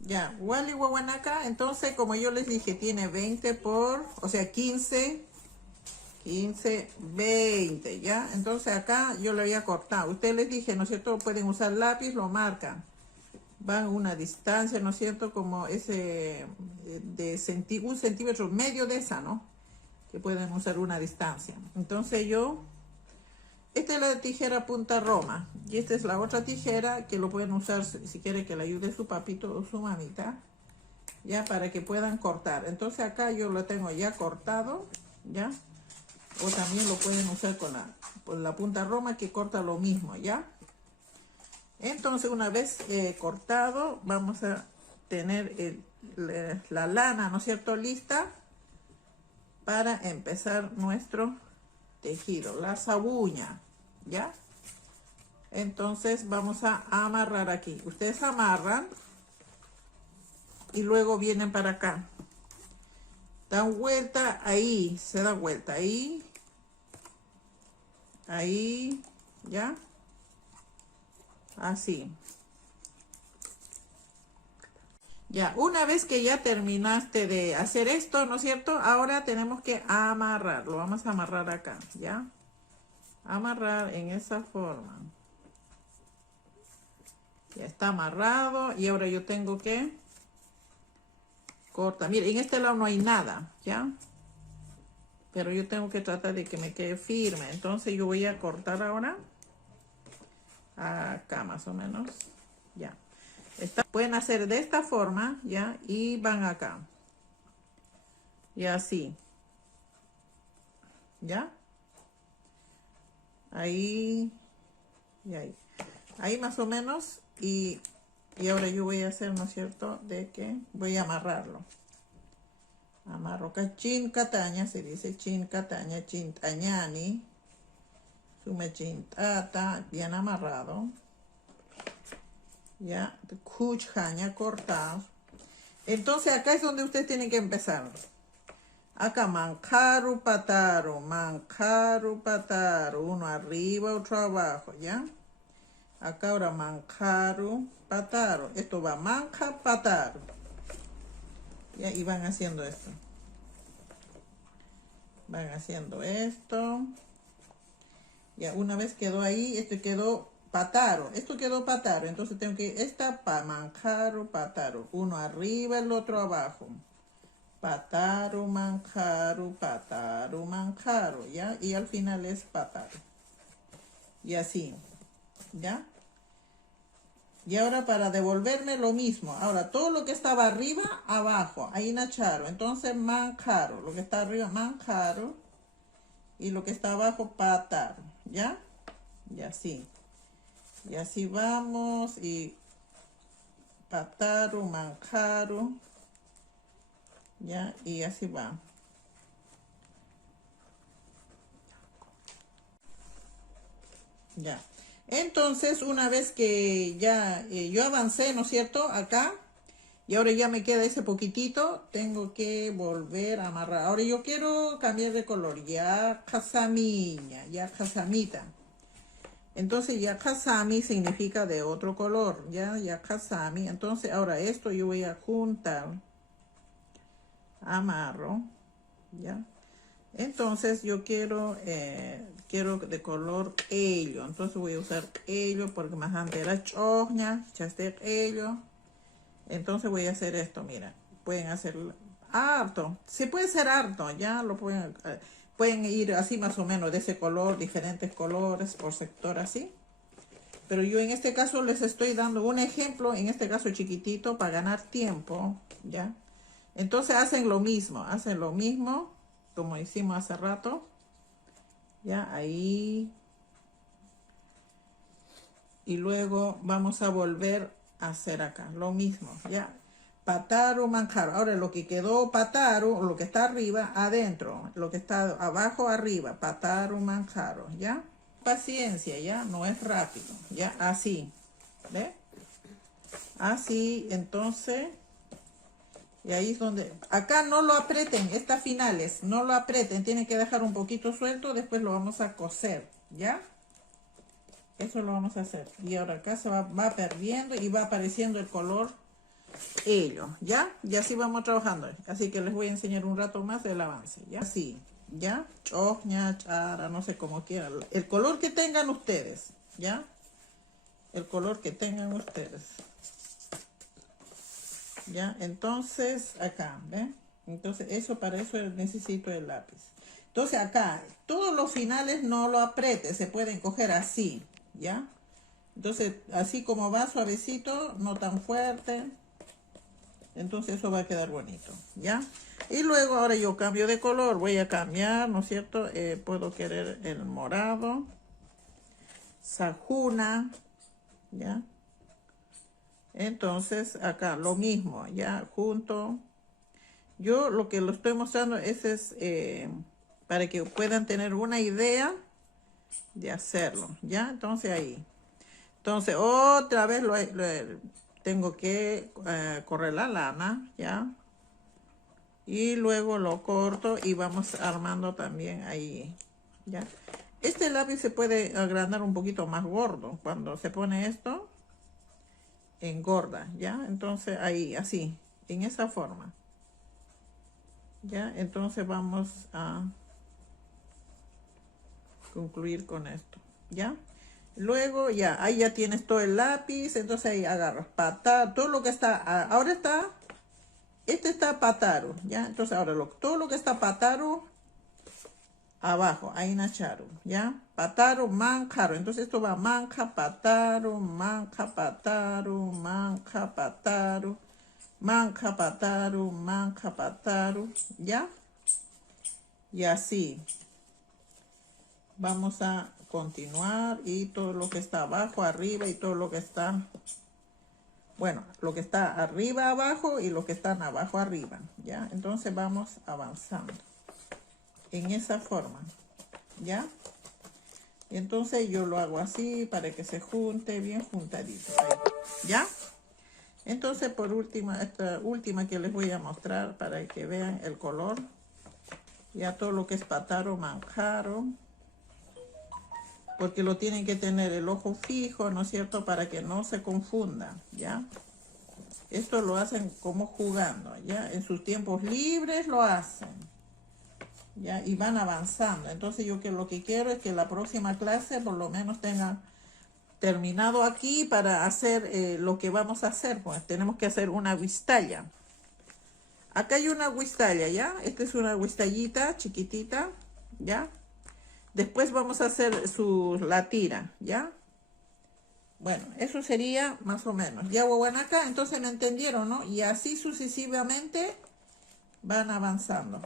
Ya, Wally Wawanaka, entonces como yo les dije, tiene 20 por, o sea, 15, 20, ¿ya? Entonces acá yo lo había cortado. Ustedes les dije, ¿no es cierto? Pueden usar lápiz, lo marcan. Van a una distancia, ¿no es cierto? Como ese, de un centímetro medio de esa, ¿no? Que pueden usar una distancia. Entonces esta es la tijera punta Roma. Y esta es la otra tijera que lo pueden usar si quiere que le ayude su papito o su mamita. Ya, para que puedan cortar. Entonces acá yo lo tengo ya cortado, ¿ya? O también lo pueden usar con la punta Roma que corta lo mismo, ¿ya? Entonces una vez cortado, vamos a tener la lana, ¿no es cierto?, lista para empezar nuestro tejido, la sabuña, ¿ya? Entonces vamos a amarrar aquí. Ustedes amarran y luego vienen para acá. Dan vuelta ahí, se da vuelta ahí, ¿ya? Así. Ya, una vez que ya terminaste de hacer esto, ¿no es cierto? Ahora tenemos que amarrar, lo vamos a amarrar acá, ¿ya? Amarrar en esa forma. Ya está amarrado y ahora yo tengo que cortar. Mire, en este lado no hay nada, ¿ya? Pero yo tengo que tratar de que me quede firme. Entonces yo voy a cortar ahora. Acá más o menos. Ya. Pueden hacer de esta forma, ¿ya? Y van acá. Y así. ¿Ya? Ahí. Y ahí. Ahí más o menos. Y ahora yo voy a hacer, ¿no es cierto? De que voy a amarrarlo. Amarro acá. Chin cataña. Se dice chin cataña. Chin tañani. Sume chin tata. Bien amarrado. Ya, cuchaña cortado. Entonces acá es donde ustedes tienen que empezar. Acá mancaru pataru, uno arriba, otro abajo, ¿ya? Acá ahora mancaru pataru. Esto va manca pataru. Ya, y van haciendo esto. Van haciendo esto. Ya, una vez quedó ahí, esto quedó pataro, esto quedó pataro, entonces tengo que, esta pa manjaro, pataro, uno arriba, el otro abajo, pataro, manjaro, ¿ya? Y al final es pataro, y así, ¿ya? Y ahora para devolverme lo mismo, ahora todo lo que estaba arriba, abajo, ahí nacharo, entonces manjaro, lo que está arriba, manjaro, y lo que está abajo, pataro, ¿ya? Y así. Y así vamos, y pataru, manjaru, ya, y así va. Ya. Entonces, una vez que ya yo avancé, ¿no es cierto?, acá, y ahora ya me queda ese poquitito, tengo que volver a amarrar. Ahora yo quiero cambiar de color, ya casamiña, ya casamita. Entonces ya kasami significa de otro color, ya kasami. Entonces ahora esto yo voy a juntar, amarro, ya. Entonces yo quiero de color ello. Entonces voy a usar ello porque más antes era choña, chaste ello. Entonces voy a hacer esto, mira. Pueden hacer harto. Se puede hacer harto, ya lo pueden... pueden ir así más o menos de ese color, diferentes colores por sector así. Pero yo en este caso les estoy dando un ejemplo, en este caso chiquitito, para ganar tiempo, ¿ya? Entonces hacen lo mismo como hicimos hace rato. Ya, ahí. Y luego vamos a volver a hacer acá, lo mismo, ¿ya? Pataru, manjaro. Ahora lo que quedó pataru, lo que está arriba, adentro. Lo que está abajo, arriba. Pataru, manjaro, ¿ya? Paciencia, ¿ya? No es rápido, ¿ya? Así, ¿ve? Así, entonces... Y ahí es donde... Acá no lo aprieten, estas finales, no lo aprieten. Tienen que dejar un poquito suelto, después lo vamos a coser, ¿ya? eso lo vamos a hacer. Y ahora acá se va perdiendo y va apareciendo el color helio, ¿ya? Y así vamos trabajando. Así que les voy a enseñar un rato más del avance, ¿ya? Así, ¿ya? Chojña, chara, no sé cómo quieran. El color que tengan ustedes, ¿ya? El color que tengan ustedes. ¿Ya? Entonces, acá, ¿ven? Entonces, para eso necesito el lápiz. Entonces, acá, todos los finales no lo apriete, se pueden coger así, ¿ya? Entonces, así como va suavecito, no tan fuerte. Entonces, eso va a quedar bonito, ¿ya? Y luego, ahora yo cambio de color, voy a cambiar, ¿no es cierto? Puedo querer el morado, sajuna, ¿ya? Entonces, acá lo mismo, ya junto. Yo lo que lo estoy mostrando es para que puedan tener una idea de hacerlo, ¿ya? Entonces ahí. Entonces, otra vez tengo que correr la lana, ¿ya? Y luego lo corto y vamos armando también ahí, ¿ya? Este lápiz se puede agrandar un poquito más gordo. Cuando se pone esto, engorda, ¿ya? Entonces ahí, así, en esa forma. ¿Ya? Entonces vamos a concluir con esto, ¿ya? Luego ya, ahí ya tienes todo el lápiz, entonces ahí agarras pataro, todo lo que está, ahora está, este está pataro, ¿ya? Entonces ahora todo lo que está pataro, abajo, ahí nacharu, ¿ya? Pataro, manjaro, entonces esto va manja, pataro, manja, pataro, manja, pataro, manja, pataro, manja, pataro, ¿ya? Y así vamos a continuar y todo lo que está abajo, arriba y todo lo que está, bueno, lo que está arriba, abajo y lo que están abajo, arriba, ¿ya? Entonces vamos avanzando en esa forma, ¿ya? Entonces yo lo hago así para que se junte bien juntadito, ahí, ¿ya? Entonces por último, esta última que les voy a mostrar para que vean el color, ya todo lo que es pataro, manjaro, porque lo tienen que tener el ojo fijo, ¿no es cierto? Para que no se confunda, ¿ya? Esto lo hacen como jugando, ¿ya? En sus tiempos libres lo hacen, ¿ya? Y van avanzando. Entonces yo lo que quiero es que la próxima clase por lo menos tenga terminado aquí para hacer lo que vamos a hacer. Pues tenemos que hacer una guistalla. Acá hay una guistalla, ¿ya? Esta es una guistallita chiquitita, ¿ya? Después vamos a hacer la tira, ¿ya? Bueno, eso sería más o menos. Ya, acá, entonces me entendieron, ¿no? Y así sucesivamente van avanzando.